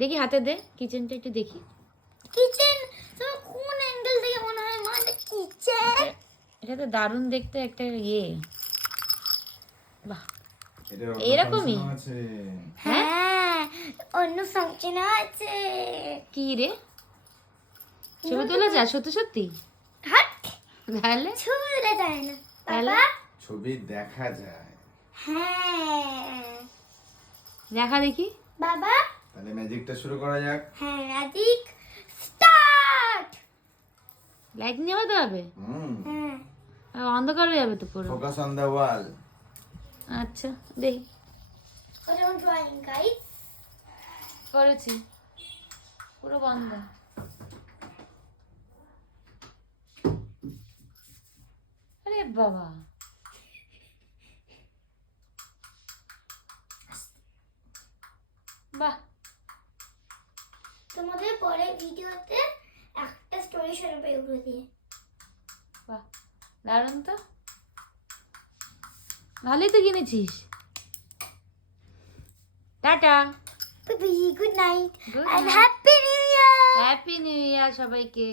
দেখি হাতে দে, কিচেনটা একটু দেখি। কিচেন তো কোন অ্যাঙ্গেল থেকে মনে হয় মা এটা কিচেন? এটা তো দারুণ দেখতে একটা ইয়ে। বাহ, এটার এরকমই? ফাংশনও আছে। হ্যাঁ অন্য ফাংশনও আছে। কি রে, ছবি তোলা যায় সত্যি সত্যি? হাট তাহলে ছবি তুলে যায় না তাহলে? বাবা। ছবি দেখা যায়। হ্যাঁ দেখা দেখি। বাবা। তাহলে ম্যাজিকটা শুরু করা যাক। হ্যাঁ ম্যাজিক স্টার্ট। লাইট নিয়ে হতে হবে, হ্যাঁ আর অন্ধকার হয়ে যাবে তো পুরো। ফোকাস অন দ্য ওয়াল। আচ্ছা দেখি। ওটা ড্রয়িং গাইস। করেছি, পুরো বন্ধ। আরে বাবা, বাহ, তোমাদের পরে ভিডিওতে একটা স্টোরি শোনাবো এগুলো দিয়ে। বাহ, দারুণ তো, ভালোই তো কিনেছিস। Tata, good night Good and night. Happy new year. Happy new year সবাইকে।